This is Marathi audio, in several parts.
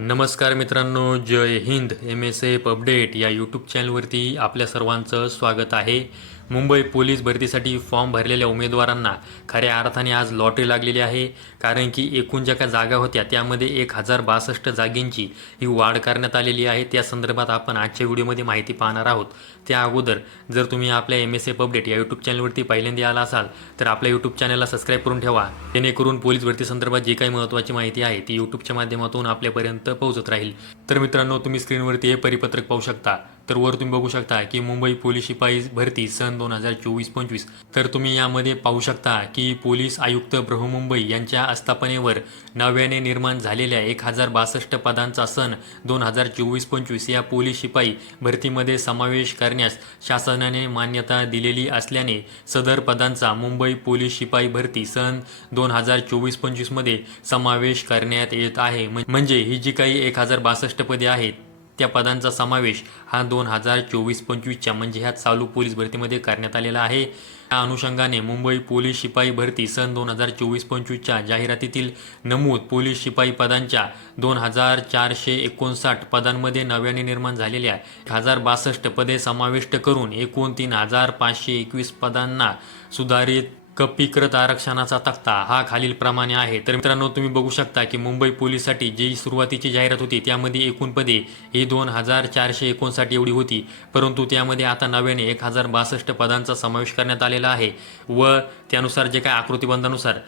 नमस्कार मित्रांनो, जय हिंद. MSF अपडेट या यूट्यूब चॅनलवरती आपल्या सर्वांचं स्वागत आहे. मुंबई पोलीस भरतीसाठी फॉर्म भरलेल्या उमेदवारांना खऱ्या अर्थाने आज लॉटरी लागलेली आहे. कारण की एकूण ज्या काही जागा होत्या त्यामध्ये 1062 जागेंची ही वाढ करण्यात आलेली आहे. त्या संदर्भात आपण आजच्या व्हिडिओमध्ये माहिती पाहणार आहोत. त्या अगोदर जर तुम्ही आपल्या MSF अपडेट या यूट्यूब चॅनलवरती पहिल्यांदा आला असाल तर आपल्या यूट्यूब चॅनलला सबस्क्राईब करून ठेवा, जेणेकरून पोलीस भरती संदर्भात जी काही महत्त्वाची माहिती आहे ती यूट्यूबच्या माध्यमातून आपल्यापर्यंत पोहोचत राहील. तर मित्रांनो, तुम्ही स्क्रीनवरती हे परिपत्रक पाहू शकता. तर वर तुम्ही बघू शकता की मुंबई पोलीस शिपाई भरती सन 2024-25. तर तुम्ही यामध्ये पाहू शकता की पोलीस आयुक्त बृहन्मुंबई यांच्या आस्थापनेवर नव्याने निर्माण झालेल्या 1062 पदांचा सन 2024-25 या पोलीस शिपाई भरतीमध्ये समावेश करण्यास शासनाने मान्यता दिलेली असल्याने सदर पदांचा मुंबई पोलीस शिपाई भरती सन 2024-25 मध्ये समावेश करण्यात येत आहे. म्हणजे ही जी काही 1062 पदे आहेत त्या पदांचा समावेश हा 2024-25च्या म्हणजे ह्या चालू पोलीस भरतीमध्ये करण्यात आलेला आहे. या अनुषंगाने मुंबई पोलीस शिपाई भरती सन 2024-25च्या जाहिरातीतील नमूद पोलीस शिपाई पदांच्या 2459 पदांमध्ये नव्याने निर्माण झालेल्या 1062 पदे समाविष्ट करून एकूण 3521 पदांना सुधारित कपीकृत आरक्षणाचा तक्ता हा खालीलप्रमाणे आहे. तर मित्रांनो, तुम्ही बघू शकता की मुंबई पोलीससाठी जी सुरुवातीची जाहिरात होती त्यामध्ये एकूण पदे ही 2459 एवढी होती, परंतु त्यामध्ये आता नव्याने 1062 पदांचा समावेश करण्यात आलेला आहे व त्यानुसार जे काय आकृतिबंधानुसार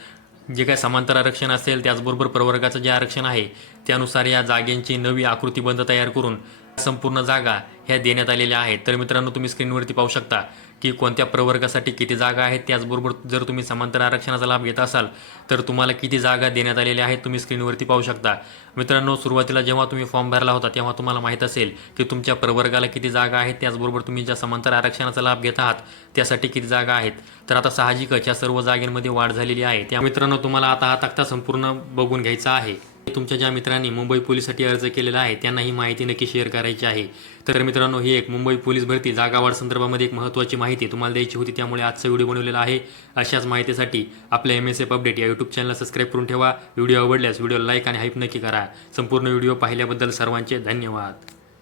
जे काय समांतर आरक्षण असेल त्याचबरोबर प्रवर्गाचं जे आरक्षण आहे त्यानुसार या जागेंची नवी आकृतिबंध तयार करून संपूर्ण जागा ह्या देण्यात आलेल्या आहेत. तर मित्रांनो, तुम्ही स्क्रीनवरती पाहू शकता की कोणत्या प्रवर्गासाठी किती जागा आहेत, त्याचबरोबर जर तुम्ही समांतर आरक्षणाचा लाभ घेत असाल तर तुम्हाला किती जागा देण्यात आलेल्या आहेत तुम्ही स्क्रीनवरती पाहू शकता. मित्रांनो, सुरुवातीला जेव्हा तुम्ही फॉर्म भरला होता तेव्हा तुम्हाला माहीत असेल की तुमच्या प्रवर्गाला किती जागा आहेत, त्याचबरोबर तुम्ही ज्या समांतर आरक्षणाचा लाभ घेत आहात त्यासाठी किती जागा आहेत. तर आता साहजिकच या सर्व जागांमध्ये वाढ झालेली आहे. त्या मित्रांनो, तुम्हाला आता हा तक्ता संपूर्ण बघून घ्यायचा आहे. तुमच्या ज्या मित्रांनी मुंबई पोलीससाठी अर्ज केलेला आहे त्यांना ही माहिती नक्की शेअर करायची आहे. तर मित्रांनो, ही एक मुंबई पोलीस भरती जागावाढ संदर्भामध्ये एक महत्त्वाची माहिती तुम्हाला द्यायची होती, त्यामुळे आजचा व्हिडिओ बनवलेला आहे. अशाच माहितीसाठी आपल्या MSF अपडेट या यूट्यूब चॅनलला सबस्क्राईब करून ठेवा. व्हिडिओ आवडल्यास व्हिडिओला लाईक आणि हाईप नक्की करा. संपूर्ण व्हिडिओ पाहिल्याबद्दल सर्वांचे धन्यवाद.